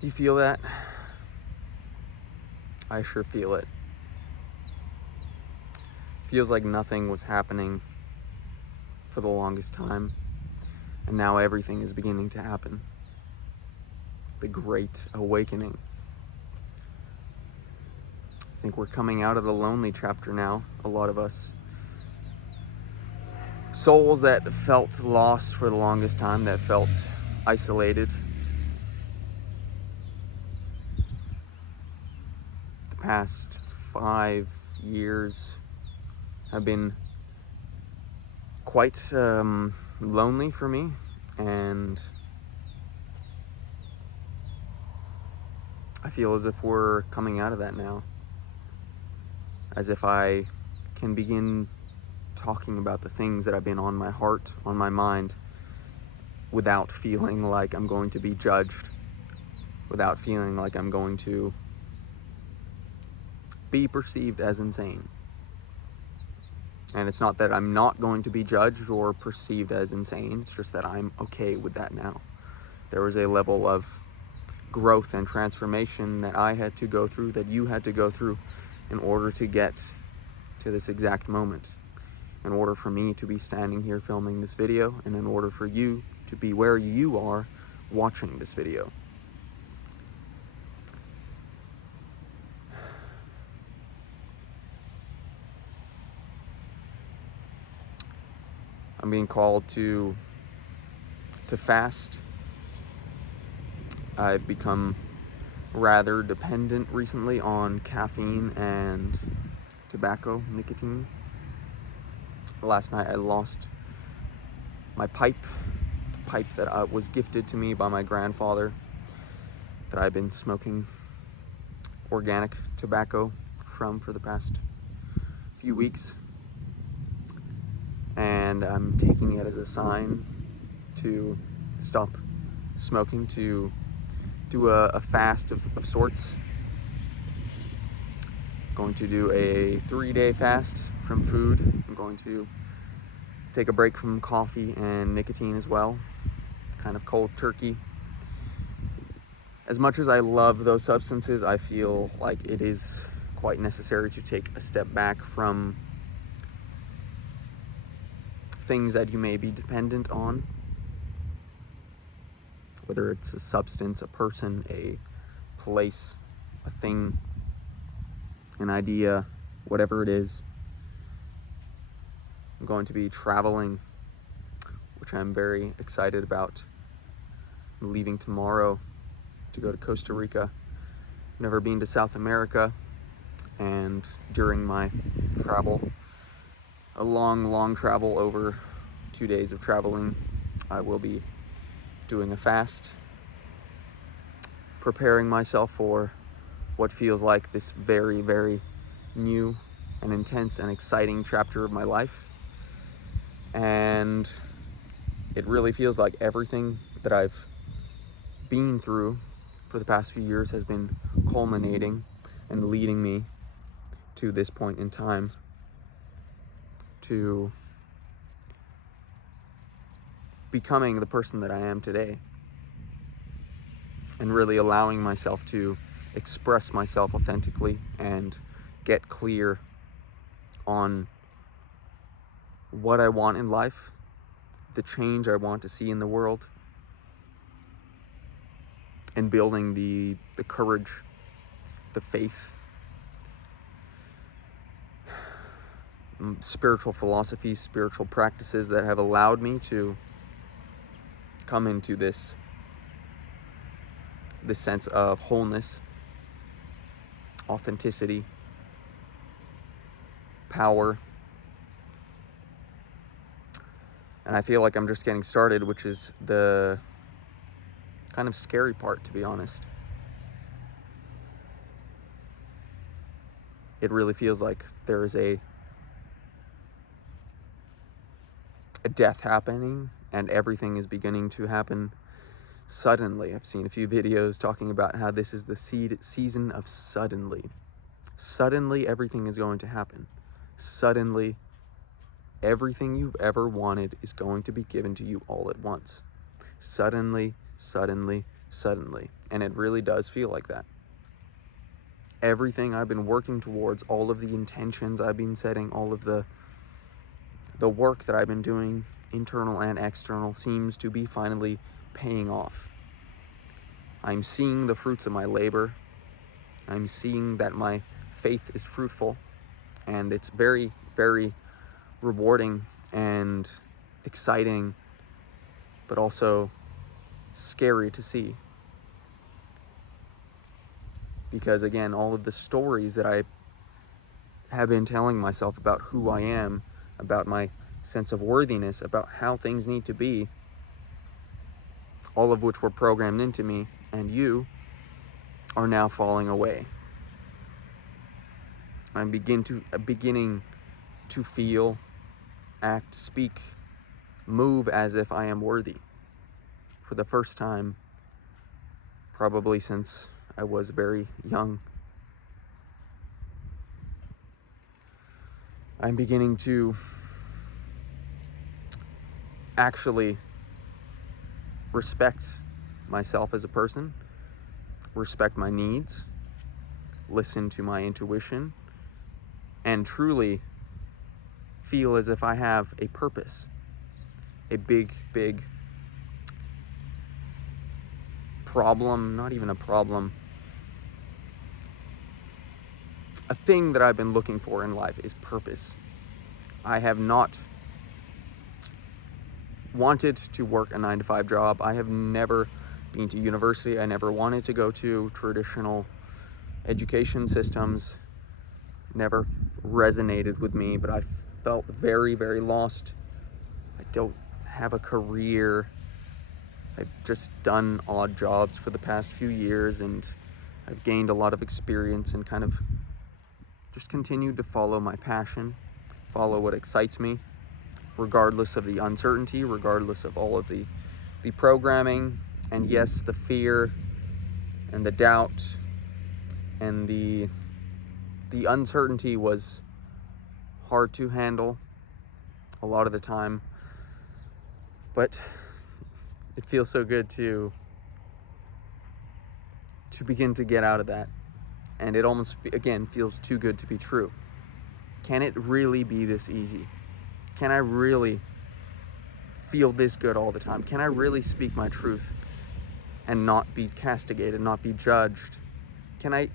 Do you feel that? I sure feel it. Feels like nothing was happening for the longest time, and now everything is beginning to happen. The Great Awakening. I think we're coming out of the lonely chapter now, a lot of us. Souls that felt lost for the longest time, that felt isolated. The past 5 years have been quite lonely for me, and I feel as if we're coming out of that now. As if I can begin talking about the things that have been on my heart, on my mind, without feeling like I'm going to be judged, without feeling like I'm going to be perceived as insane. And it's not that I'm not going to be judged or perceived as insane, it's just that I'm okay with that now. There was a level of growth and transformation that I had to go through, that you had to go through, in order to get to this exact moment. In order for me to be standing here filming this video, and in order for you to be where you are watching this video. I'm being called to fast. I've become rather dependent recently on caffeine and tobacco, nicotine. Last night I lost my pipe, the pipe that was gifted to me by my grandfather, that I've been smoking organic tobacco from for the past few weeks. And I'm taking it as a sign to stop smoking, to do a fast of sorts. I'm going to do a 3-day fast from food. I'm going to take a break from coffee and nicotine as well, kind of cold turkey. As much as I love those substances, I feel like it is quite necessary to take a step back from things that you may be dependent on, whether it's a substance, a person, a place, a thing, an idea, whatever it is. I'm going to be traveling, which I'm very excited about. I'm leaving tomorrow to go to Costa Rica. I've never been to South America, and during my travel, a long travel, over 2 days of traveling, I will be doing a fast, preparing myself for what feels like this very new and intense and exciting chapter of my life. And it really feels like everything that I've been through for the past few years has been culminating and leading me to this point in time, to becoming the person that I am today, and really allowing myself to express myself authentically and get clear on what I want in life, the change I want to see in the world, and building the courage, the faith, spiritual philosophies, spiritual practices that have allowed me to come into this sense of wholeness, authenticity, power. And I feel like I'm just getting started, which is the kind of scary part, to be honest. It really feels like there is a death happening, and everything is beginning to happen suddenly. I've seen a few videos talking about how this is the season of suddenly. Suddenly everything is going to happen. Suddenly everything you've ever wanted is going to be given to you all at once. Suddenly, suddenly. And it really does feel like that. Everything I've been working towards, all of the intentions I've been setting, all of the work that I've been doing, internal and external, seems to be finally paying off. I'm seeing the fruits of my labor. I'm seeing that my faith is fruitful, and it's very, very rewarding and exciting, but also scary to see. Because again, all of the stories that I have been telling myself about who I am, about my sense of worthiness, about how things need to be, all of which were programmed into me and you, are now falling away. I'm beginning to feel, act, speak, move as if I am worthy for the first time, probably since I was very young. I'm beginning to actually respect myself as a person, respect my needs, listen to my intuition, and truly feel as if I have a purpose, a big, big problem, not even a problem, a thing that I've been looking for in life is purpose. I have not wanted to work a 9-to-5 job. I have never been to university. I never wanted to go to traditional education systems. Never resonated with me, but I felt very, very lost. I don't have a career. I've just done odd jobs for the past few years, and I've gained a lot of experience and kind of just continued to follow my passion, follow what excites me, regardless of the uncertainty, regardless of all of the programming, and yes, the fear and the doubt and the uncertainty was hard to handle a lot of the time, but it feels so good to begin to get out of that. And it almost, again, feels too good to be true. Can it really be this easy? Can I really feel this good all the time? Can I really speak my truth and not be castigated, not be judged? Can I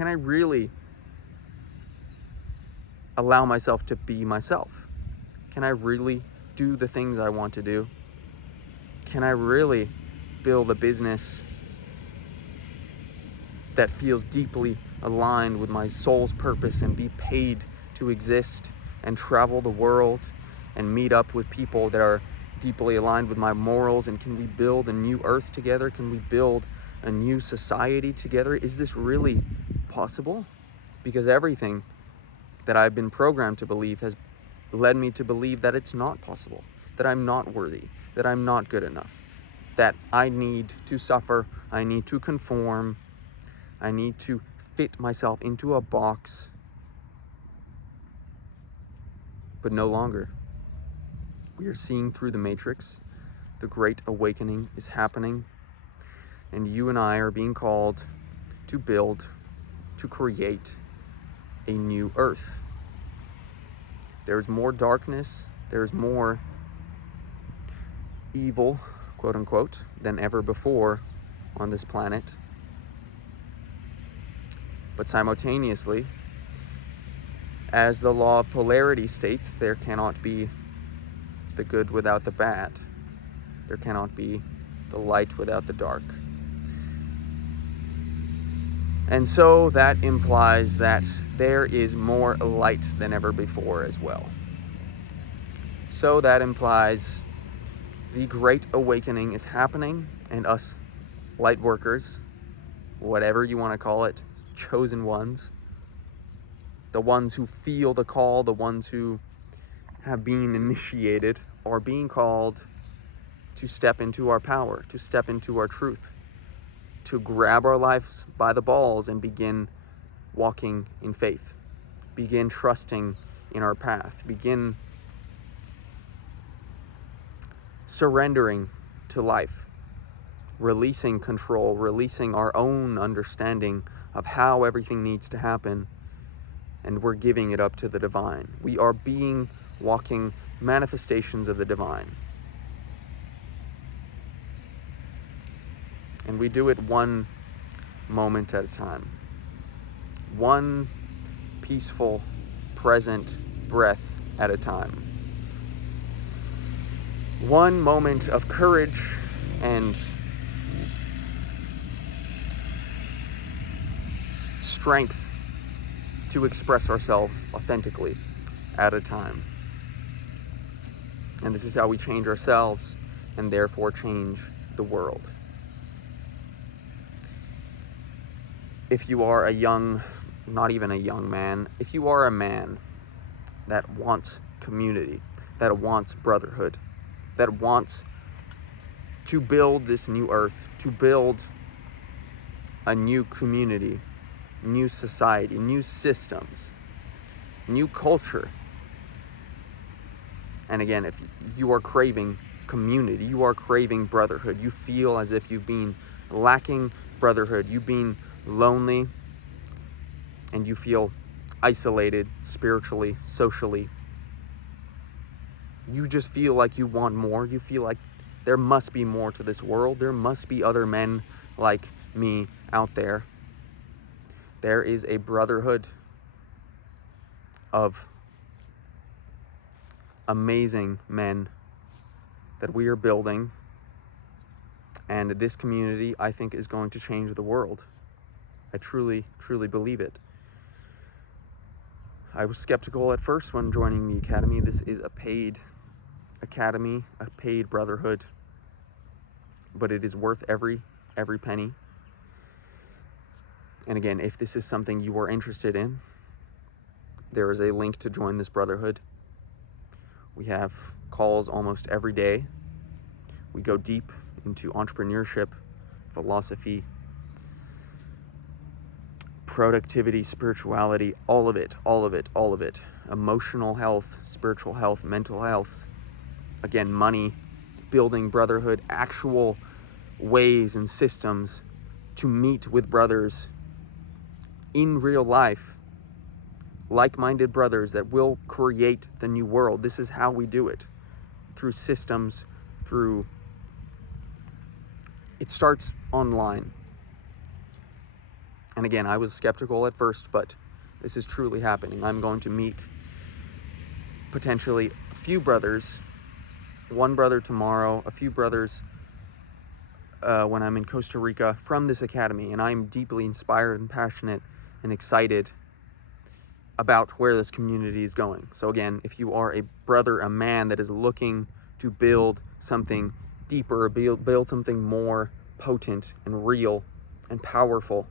really allow myself to be myself? Can I really do the things I want to do? Can I really build a business that feels deeply aligned with my soul's purpose and be paid to exist and travel the world and meet up with people that are deeply aligned with my morals? And can we build a new earth together? Can we build a new society together? Is this really possible? Because everything that I've been programmed to believe has led me to believe that it's not possible, that I'm not worthy, that I'm not good enough, that I need to suffer, I need to conform, I need to fit myself into a box. But no longer. We are seeing through the matrix. The great awakening is happening, and you and I are being called to build, to create a new earth. There's more darkness, there's more evil, quote unquote, than ever before on this planet. But simultaneously, as the law of polarity states, there cannot be the good without the bad. There cannot be the light without the dark. And so that implies that there is more light than ever before as well. So that implies the great awakening is happening, and us light workers, whatever you want to call it, chosen ones, the ones who feel the call, the ones who have been initiated, are being called to step into our power, to step into our truth, to grab our lives by the balls and begin walking in faith, begin trusting in our path, begin surrendering to life, releasing control, releasing our own understanding of how everything needs to happen, and we're giving it up to the divine. We are being walking manifestations of the divine. And we do it one moment at a time. One peaceful, present breath at a time. One moment of courage and strength to express ourselves authentically at a time. And this is how we change ourselves and therefore change the world. If you are a young, not even a young man, if you are a man that wants community, that wants brotherhood, that wants to build this new earth, to build a new community, new society, new systems, new culture. And again, if you are craving community, you are craving brotherhood, you feel as if you've been lacking brotherhood, you've been lonely, and you feel isolated spiritually, socially, you just feel like you want more, you feel like there must be more to this world, there must be other men like me out there. There is a brotherhood of amazing men that we are building, and this community, I think, is going to change the world. I truly, truly believe it. I was skeptical at first when joining the academy. This is a paid academy, a paid brotherhood, but it is worth every penny. And again, if this is something you are interested in, there is a link to join this brotherhood. We have calls almost every day. We go deep into entrepreneurship, philosophy, productivity, spirituality, all of it, all of it, all of it. Emotional health, spiritual health, mental health, again, money, building brotherhood, actual ways and systems to meet with brothers in real life, like-minded brothers that will create the new world. This is how we do it, through systems, through, it starts online. And again, I was skeptical at first, but this is truly happening. I'm going to meet potentially a few brothers, one brother tomorrow, a few brothers when I'm in Costa Rica from this academy. And I'm deeply inspired and passionate and excited about where this community is going. So again, if you are a brother, a man that is looking to build something deeper, build something more potent and real and powerful,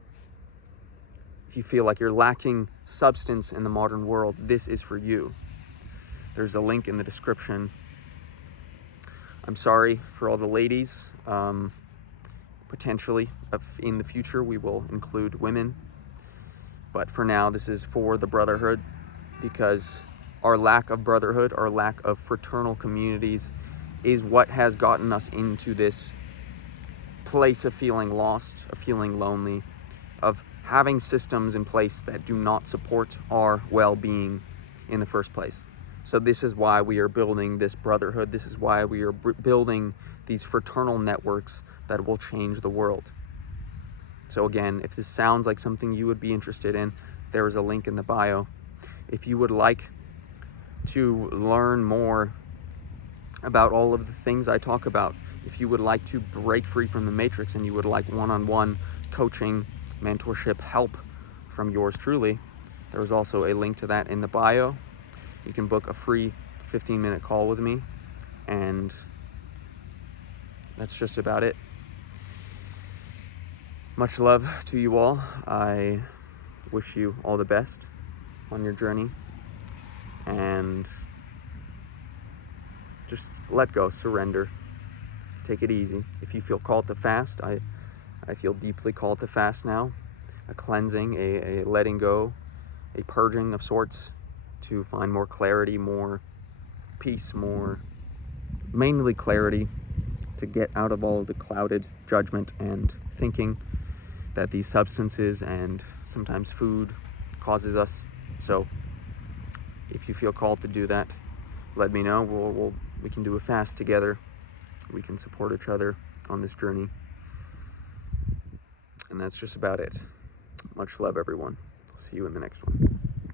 if you feel like you're lacking substance in the modern world, this is for you. There's a link in the description. I'm sorry for all the ladies. Potentially, in the future, we will include women. But for now, this is for the brotherhood, because our lack of brotherhood, our lack of fraternal communities is what has gotten us into this place of feeling lost, of feeling lonely, of having systems in place that do not support our well-being in the first place. So this is why we are building this brotherhood. This is why we are building these fraternal networks that will change the world. So again, if this sounds like something you would be interested in, there is a link in the bio. If you would like to learn more about all of the things I talk about, if you would like to break free from the matrix and you would like one-on-one coaching, mentorship, help from yours truly, there is also a link to that in the bio. You can book a free 15-minute call with me, and that's just about it. Much love to you all. I wish you all the best on your journey, and just let go, surrender, take it easy. If you feel called to fast, I feel deeply called to fast now, a cleansing, a letting go, a purging of sorts, to find more clarity, more peace, more, mainly clarity, to get out of all of the clouded judgment and thinking that these substances and sometimes food causes us. So if you feel called to do that, let me know. We can do a fast together. We can support each other on this journey. And that's just about it. Much love, everyone. See you in the next one.